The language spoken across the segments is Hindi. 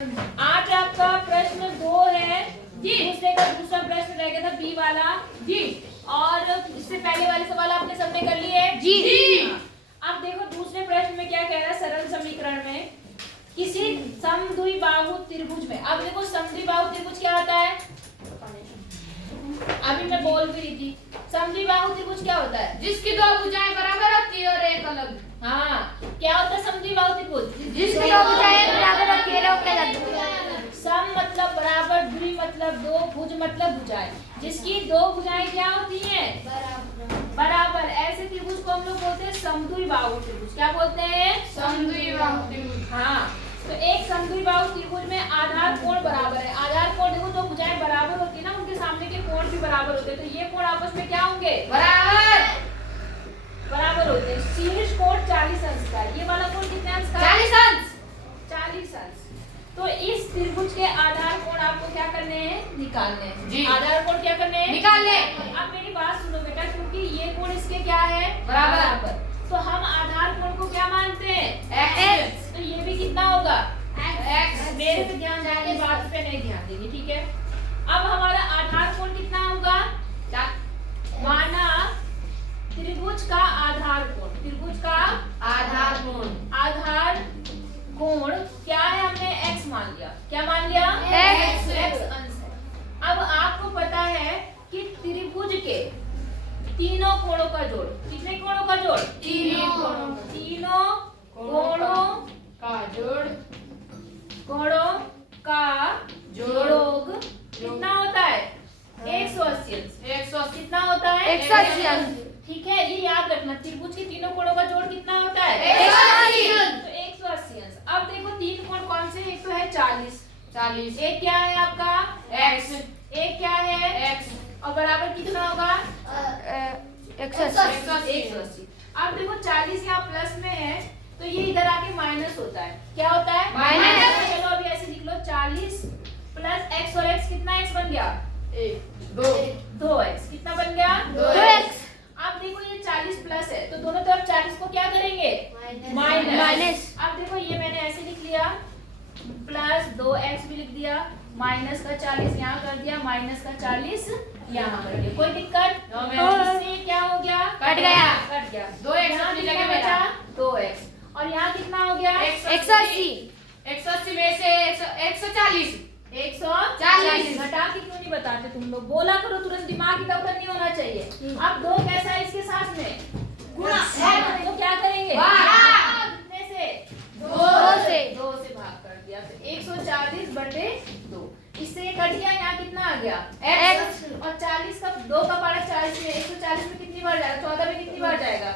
आज आपका प्रश्न 2 है जी। दूसरे का दूसरा प्रश्न रह गया था बी वाला जी, और इससे पहले वाले सवाल आपने सबने कर लिए जी। अब देखो दूसरे प्रश्न में क्या कह रहा है, सरल समीकरण में किसी समद्विबाहु त्रिभुज में। अब देखो समद्विबाहु त्रिभुज क्या होता है, अभी मैं बोल भी रही थी। समद्विबाहु त्रिभुज क्या होता है, जिसकी दो भुजाएं बराबर होती है और एक अलग। हाँ, क्या होता है समद्विबाहु त्रिभुज, जिसकी दो भुजाएं बराबर होती है और एक अलग। सम मतलब बराबर, द्वि मतलब दो, भुज मतलब भुजाएं, जिसकी दो भुजाएं क्या होती हैं बराबर। ऐसे त्रिभुज को हम लोग बोलते हैं समद्विबाहु त्रिभुज। क्या बोलते हैं, समद्विबाहु त्रिभुज। हाँ, तो एक समद्विबाहु त्रिभुज में आधार कोण बराबर है। आधार कोण देखो, जो भुजाएं बराबर होती है ना, उनके सामने के कोण भी बराबर होते हैं, तो ये कोण आपस में क्या होंगे, बराबर होते हैं। शीर्ष कोण 40 अंश का, ये वाला कोण कितने अंश का, 40 अंश। 40 अंश। तो इस त्रिभुज के आधार कोण आपको क्या करने हैं, निकालने हैं जी। आधार कोण क्या करने हैं, निकालने। अब मेरी बात सुनो बेटा, क्योंकि ये कोण इसके क्या है, बराबर। तो हम आधार कोण को क्या मानते हैं, x। तो ये भी कितना होगा, x। मेरे पे ध्यान देंगे, बात पे नहीं ध्यान देंगे, ठीक है। अब हमारा आधार कोण कितना होगा, माना त्रिभुज का आधार कोण, त्रिभुज का आधार कोण, आधार कोण क्या है, हमने x मान लिया। क्या मान लिया, x। x अंश है। अब आपको पता है कि त्रिभुज के तीनों कोणों का जोड़, कितने कोणों का जोड़, तीनों कोणों का जोड़, कोणों का जोड़ योग कितना होता है, 180 अंश। 180। कितना होता है, 180 अंश। ठीक है, ये याद रखना, त्रिभुज के तीनों कोणों का जोड़ कितना होता है, 180 अंश। तो 180 अंश। अब देखो तीन कोण कौन से, एक तो है 40, 40। एक क्या है आपका x, एक क्या है x, और बराबर कितना होगा, 180। 180। अब देखो 40 यहाँ प्लस में है, तो ये इधर आके माइनस होता है। क्या होता है, माइनस। चलो अभी ऐसे लिख लो, 40 प्लस x, और x कितना x बन गया, 2x। कितना बन गया, 2x। अब देखो ये 40 प्लस है, तो दोनों तरफ 40 को क्या करेंगे, माइनस। अब देखो ये मैंने ऐसे लिख लिया, प्लस 2x भी लिख दिया, माइनस का 40 यहाँ कर दिया, माइनस का 40 यहाँ कर दिया। कोई दिक्कत, इससे क्या हो गया, कट गया। कट गया। 2x यहाँ अपनी कितना जगह बचा, मेरा। 2x, और यहाँ कितना हो गया, 180। 180 में से 140। 140। घटा के क्यों नहीं बताते तुम लोग, बोला करो तुरंत, दिमाग इधर उधर नहीं होना चाहिए। अब 2 कैसा है इसके साथ में, गुणा है, तो क्या करेंगे, भाग। कितने से, 2 से भाग कर दिया, तो 140 बटे 2। इससे ये कट गया, यहाँ कितना आ गया, x। और 40 का 2 का पारा 40 में, 140 में कितनी बार जाएगा, 14 में कितनी बार जाएगा,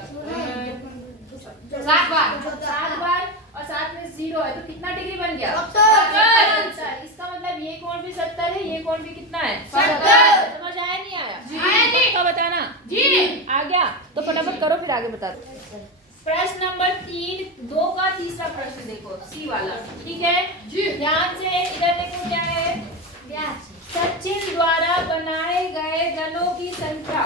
7 बार। 7 बार, और साथ में 0 है, तो कितना डिग्री बन गया, 70। इसका मतलब ये कोण भी 70 है, ये कोण भी कितना है, 70। समझ आया नहीं आया, जी। पक्का बताना जी। आ गया, तो फटाफट करो फिर आगे बता दो। प्रश्न नंबर 3, 2 का तीसरा प्रश्न देखो, सी वाला, ठीक है जी। ध्यान से इधर देखो, क्या है, सचिन द्वारा बनाए गए रनों की संख्या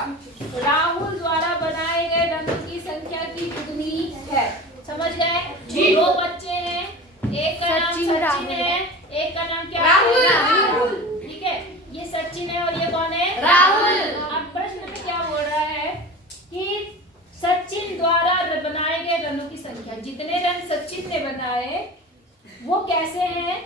राहुल द्वारा बनाए गए रनों की संख्या की दुगनी है। समझ गए, जी। 2 बच्चे हैं, एक का नाम सचिन, सचिन राहुल। है, एक का नाम क्या राहुल। ठीक है, ये सचिन है और ये कौन है, राहुल। अब प्रश्न में क्या बोल रहा है कि सचिन द्वारा बनाए गए रनों की संख्या, जितने रन सचिन ने बनाए वो कैसे हैं,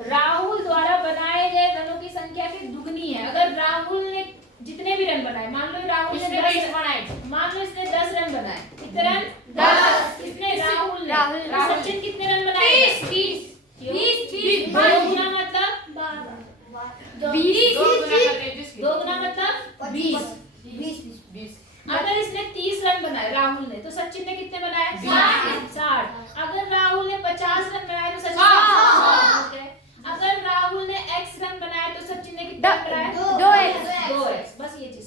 राहुल द्वारा बनाए गए रनों की संख्या की दुगनी है। अगर राहुल ने जितने भी रन बनाए, मान लो राहुल ने 10 बनाए, मान लो इसने 10 रन बनाए, कितने रन, 10। कितने, राहुल राहुल। ने, सचिन कितने रन बनाए, 30। 20 दो गुना मतलब 20। 2 गुना मतलब 20। अगर इसने 30 रन बनाए राहुल ने, तो सचिन ने कितने बनाए, 60। अगर राहुल ने 50 रन बनाए तो सचिन ने 60। अगर राहुल ने x रन बनाए तो सचिन ने कितने बनाए, 2x। बस ये चीज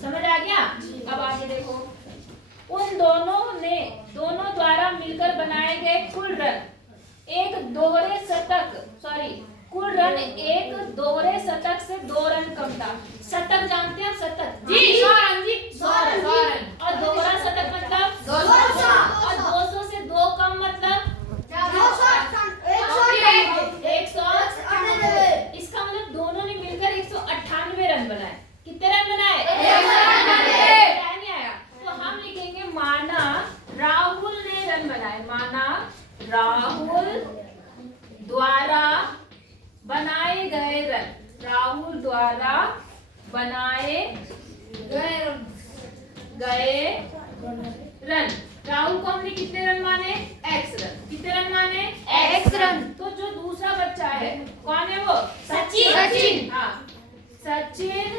समझ आ गया। अब आगे देखो, उन दोनों द्वारा मिलकर बनाए गए कुल रन एक दोहरे शतक से 2 रन कम था। शतक जानते हैं, शतक जी। 100 रन, और दोहरा शतक मतलब 200। और 200 से 2 कम मतलब 200। बनाए गए रन। राहुल को हमने कितने रन माने? X run. कितने रन माने? X run. तो जो दूसरा बच्चा है कौन है वो? सचिन। हाँ, सचिन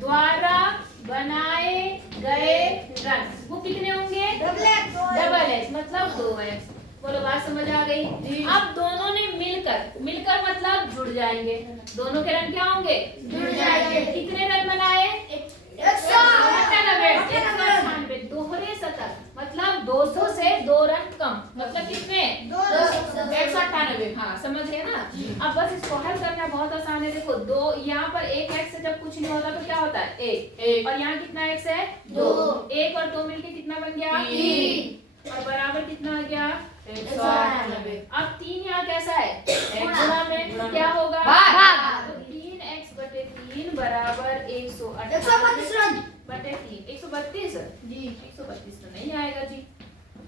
द्वारा बनाए गए रन वो कितने होंगे? डबल एक्स मतलब 2x। बोलो बात समझ आ गई? अब दोनों ने मिलकर मतलब जुड़ जाएंगे। दोनों के रन क्या होंगे? जुड़ जाएंगे। कितने रन बनाए? 198। दोहरे शतक मतलब 200 से 2 रन कम मतलब कितने? 198। हाँ समझ गए ना? अब बस इसको हल करना बहुत आसान है। देखो दो यहाँ पर एक एक्स से जब कुछ नहीं होता तो क्या होता है? एक। और यहाँ कितना एक्स है? 2। 1 और 2 मिलके कितना बन गया? 3। और बराबर कितना आ गया? 198। अब 3 यहाँ कैसा है? गुणा में क्या होगा? भाग। तो 3x/3 बराबर 138 बटे 3। 132 जी। 132 तो नहीं आएगा जी।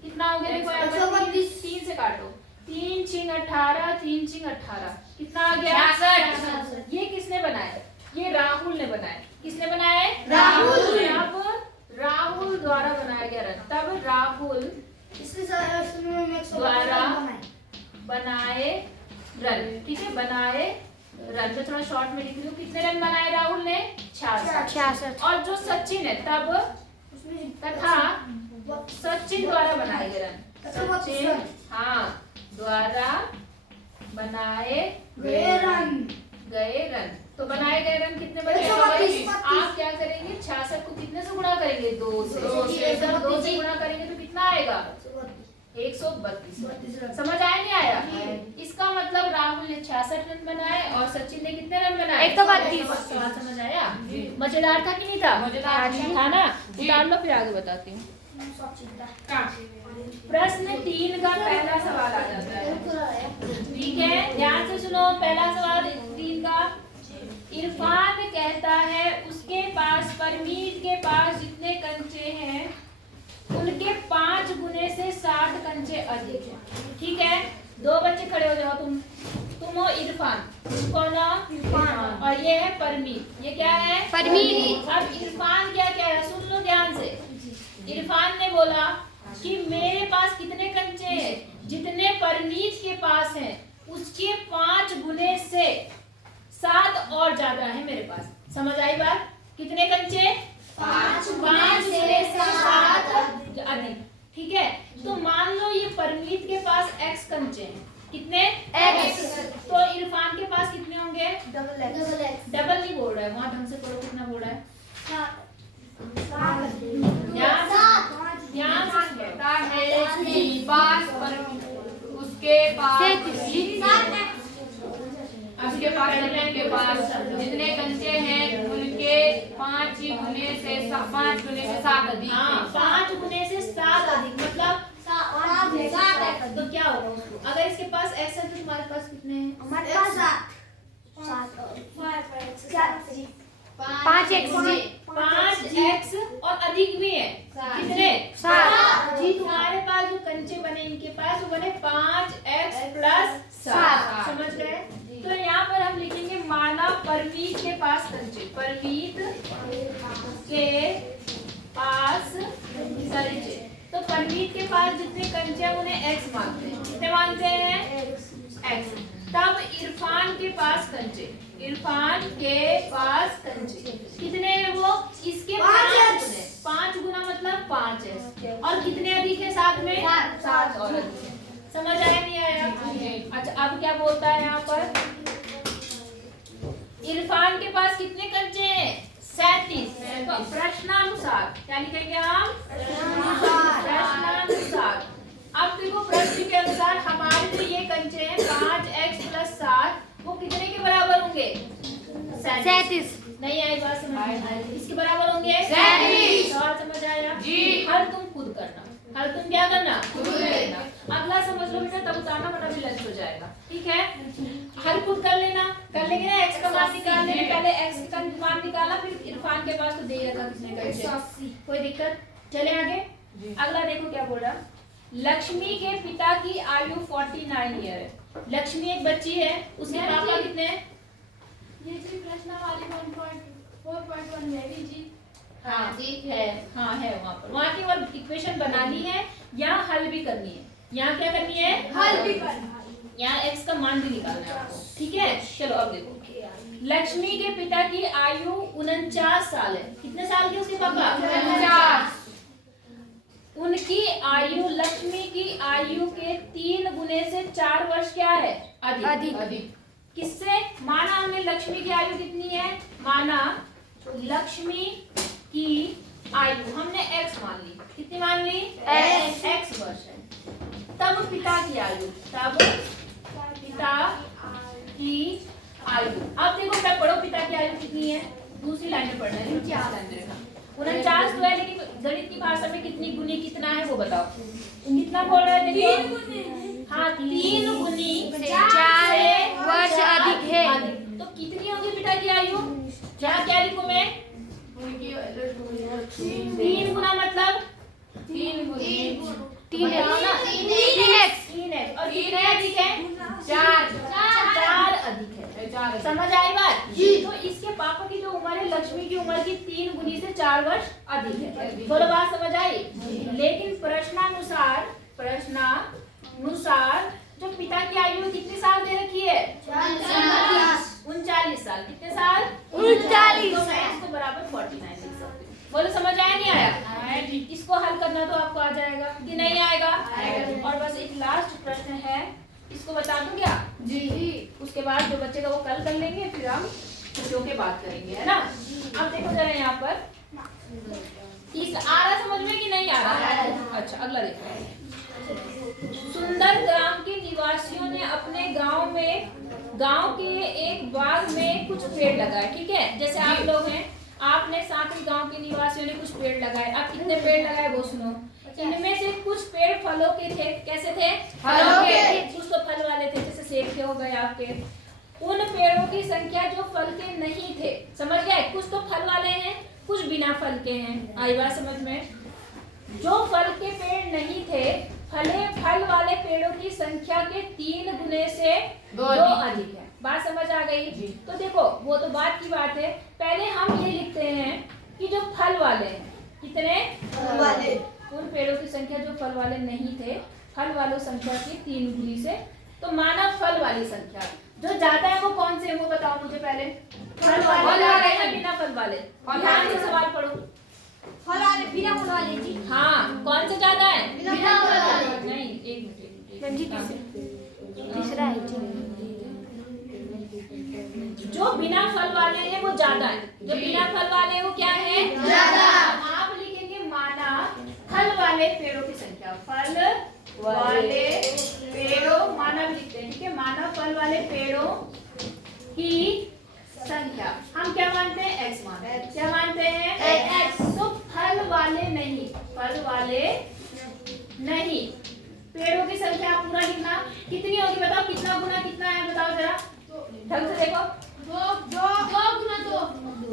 कितना हो गया? देखो 132 3 से काटो। 3 छिंग 18, 3 छिंग 18 कितना आ गया? 66। ये किसने बनाया? ये राहुल ने बनाया। किसने बनाया? राहुल। अब राहुल द्वारा बनाया गया रन। तब राहुल द्वारा बनाए रन। ठीक है, बनाए रन। मैं थोड़ा शॉर्ट में लिख रही हूँ। कितने रन बनाए राहुल ने? 66। और जो सचिन है तब तथा सचिन द्वारा बनाए गए रन। सचिन हाँ द्वारा बनाए गए रन। तो बनाए गए रन कितने बने? 132। आप क्या करेंगे? 66 को कितने से गुणा करेंगे? 2 से। 2 से गुणा करेंगे तो कितना आएगा? 132। समझ आया नहीं आया? इसका मतलब राहुल ने 66 रन बनाए और सचिन ने कितने रन बनाए? 132। समझ आया? मजेदार था कि नहीं था? मजेदार था ना? उतार लो फिर आगे बताती हूँ। प्रश्न 3 का पहला सवाल आ जाता है। ठीक है, ध्यान से सुनो। पहला सवाल 3 का। इरफान कहता है उसके पास परमीत के पास जितने कंचे हैं उनके 5 गुने से 60 कंचे अधिक हैं। ठीक है, 2 बच्चे खड़े हो जाओ। तुम हो इरफान। कौन हो? इरफान। और ये है परमीत। ये क्या है? परमीत। अब इरफान क्या कह रहा है? सुन लो ध्यान से। इरफान ने बोला कि मेरे पास कितने कंचे हैं? जितने परमीत के पास हैं उसके 5 गुने से 7 और ज्यादा है मेरे पास। समझ आई बात? कितने कंचे? 5 से 7 अधिक। ठीक है, तो मान लो ये परमीत के पास x कंचे हैं। कितने? x। तो इरफान के पास कितने होंगे? डबल नहीं बोल रहा है वहां, ढंग से पढ़ो। कितना बोल रहा है? उसके पास जितने कंचे हैं उनके 5 गुने से 7 अधिक। हाँ, 5 गुने से 7 अधिक मतलब 7। तो क्या होगा? अगर इसके पास x है तो तुम्हारे पास कितने हैं? हमारे पास 5x और अधिक भी है। कितने? 7। जी, तुम्हारे पास जो कंचे बने इनके पास वो बने 5x + 7। समझ गए? तो यहाँ पर हम लिखेंगे माना परमीत के पास कंचे। परमीत के पास कंचे। तो परमीत के पास जितने कंचे हैं उन्हें x मानते हैं। कितने मानते हैं? x। तब इरफान के पास कंचे। इरफान के पास कंचे कितने हैं? वो इसके 5 गुना मतलब 5x। और कितने अधिक है साथ में? 7 और अधिक है। समझ आया नहीं आया? अच्छा, अब क्या बोलता है यहाँ पर? इरफान के पास कितने कंचे हैं? 37। तो प्रश्नानुसार क्या लिखेंगे हम? प्रश्नानुसार। अब देखो प्रश्न के अनुसार हमारे जो ये कंचे हैं 5x + 7 वो कितने के बराबर होंगे? 37। नहीं आई बात समझ? इसके बराबर होंगे 37। सवाल समझ आया जी। हल तुम खुद करना। हल तुम क्या करना? खुद करना। अगला समझ लो बेटा, तब उतारना वरना भी लंच हो जाएगा। ठीक है, हल खुद कर लेना। कर लेंगे ना? x का मान निकालने में पहले x का मान निकाला, फिर इरफान के पास तो दे रखा कितने कंचे। कोई दिक्कत? चले आगे। अगला देखो क्या बोल रहा। लक्ष्मी के पिता की आयु 49 ईयर है। लक्ष्मी एक बच्ची है, उसके पापा कितने हैं? ये प्रश्न वाली 1.4 4.1 में भी जी हाँ जी है, हाँ है वहाँ पर, वहाँ की और इक्वेशन बनानी है, यहाँ हल भी करनी है। यहाँ क्या करनी है? हल भी करना। यहाँ x का मान भी निकालना है आपको, ठीक है। चलो अब देखो, लक्ष्मी के पिता की आयु 49 साल है। कितने साल के उसके पापा? 49। उनकी आयु, लक्ष्मी की आयु के 3 गुने से 4 वर्ष क्या है? अधिक। किससे? माना हमने लक्ष्मी की आयु कितनी है, माना लक्ष्मी की आयु हमने x मान ली। कितनी मान ली? x वर्ष है। तब पिता की आयु, तब पिता की आयु, अब देखो मैं पढ़ो पिता की आयु कितनी है, दूसरी लाइन में पढ़ना है, 49 तो है, लेकिन गणित की भाषा में कितनी गुनी कितना है वो बताओ। कितना बोल रहे हैं? देखो, हाँ 3 गुनी 4 वर्ष अधिक है। तो कितनी होगी पिता की आयु? क्या लिखूं मैं? 3 गुना मतलब 3x और 3 अधिक है 4 अधिक है। समझ आई बात? तो इसके पापा की जो उम्र है, लक्ष्मी की उम्र की 3 गुनी से 4 वर्ष अधिक है। बोलो बात समझ आई? लेकिन प्रश्नानुसार जो पिता की आयु कितने साल दे रखी है? 39 साल। कितने साल? 39। तो मैं इसको बराबर 49 लिख सकती हूँ। बोलो समझ आया नहीं आया? इसको हल करना तो आपको आ जाएगा कि नहीं आएगा? और बस एक लास्ट प्रश्न है, इसको बता दूं क्या? जी। उसके बाद जो बच्चे का वो कल कर लेंगे, फिर हम बच्चों के बात करेंगे, है ना। अब देखो जरा यहाँ पर आ रहा समझ में कि नहीं आ रहा? अच्छा अगला देखो। सुंदर ग्राम के निवासियों ने अपने गांव के एक बाग में कुछ पेड़ लगाए, ठीक है। जैसे आप लोग हैं, आपने साथ ही गांव के निवासियों ने कुछ पेड़ लगाए। आप कितने पेड़ लगाए वो सुनो। इनमें से कुछ पेड़ फलों के थे। कैसे थे? फलों के। कुछ तो फल वाले थे, जैसे सेब के हो गए आपके। उन पेड़ों की संख्या जो फल के नहीं थे, समझ गए? कुछ तो फल वाले हैं, कुछ बिना फल के हैं। आई बात समझ में? जो फल के पेड़ नहीं थे, फल वाले पेड़ों की संख्या के 3 गुने से 2 अधिक है। बात समझ आ गई? तो देखो वो तो बात की बात है, पहले हम ये लिखते हैं कि जो फल वाले हैं, कितने फल वाले, उन पेड़ों की संख्या जो फल वाले नहीं थे, फल वालों संख्या की 3 गुनी से। तो माना फल वाली संख्या जो ज्यादा है वो कौन से है वो बताओ मुझे पहले। फल वाले या बिना फल वाले? ध्यान से सवाल पढ़ो। फल वाले, बिना फल वाले जी। हाँ, कौन से ज्यादा है? बिना फल वाले। नहीं, एक मिनट। तीसरा है जी। जो बिना फल वाले हैं वो ज्यादा है, जो बिना फल वाले हैं वो क्या है? ज्यादा। आप लिखेंगे माना फल वाले पेड़ों की संख्या, फल वाले पेड़ों, माना भी लिखते हैं, ठीक है। माना फल वाले पेड़ों की संख्या हम क्या मानते हैं? x मानते हैं। क्या मानते हैं? x। तो फल वाले नहीं, फल वाले नहीं पेड़ों की संख्या पूरा लिखना। कितनी होगी बताओ? कितना गुना कितना है बताओ जरा, ढंग से देखो। 2 गुना 2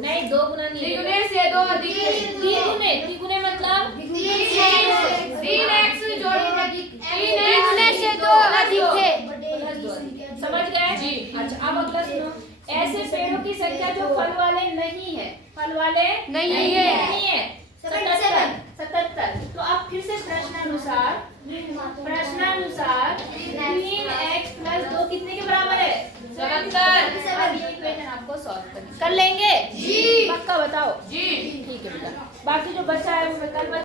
नहीं, 2 गुना नहीं, 3 गुने से 2 अधिक है। 3 गुने मतलब 3x जोड़ो, 3 गुने से 2 अधिक है। समझ गए? जी। अच्छा अब अगला सुनो। ऐसे पेड़ों की संख्या जो फल वाले नहीं है, फल वाले नहीं है। 77। तो अब फिर से प्रश्नानुसार 3x + 2 कितने के बराबर है? 77। अब ये इक्वेशन आपको सॉल्व कर लेंगे? जी। पक्का बताओ? जी। ठीक है बेटा, बाकी जो बचा है वो मैं कल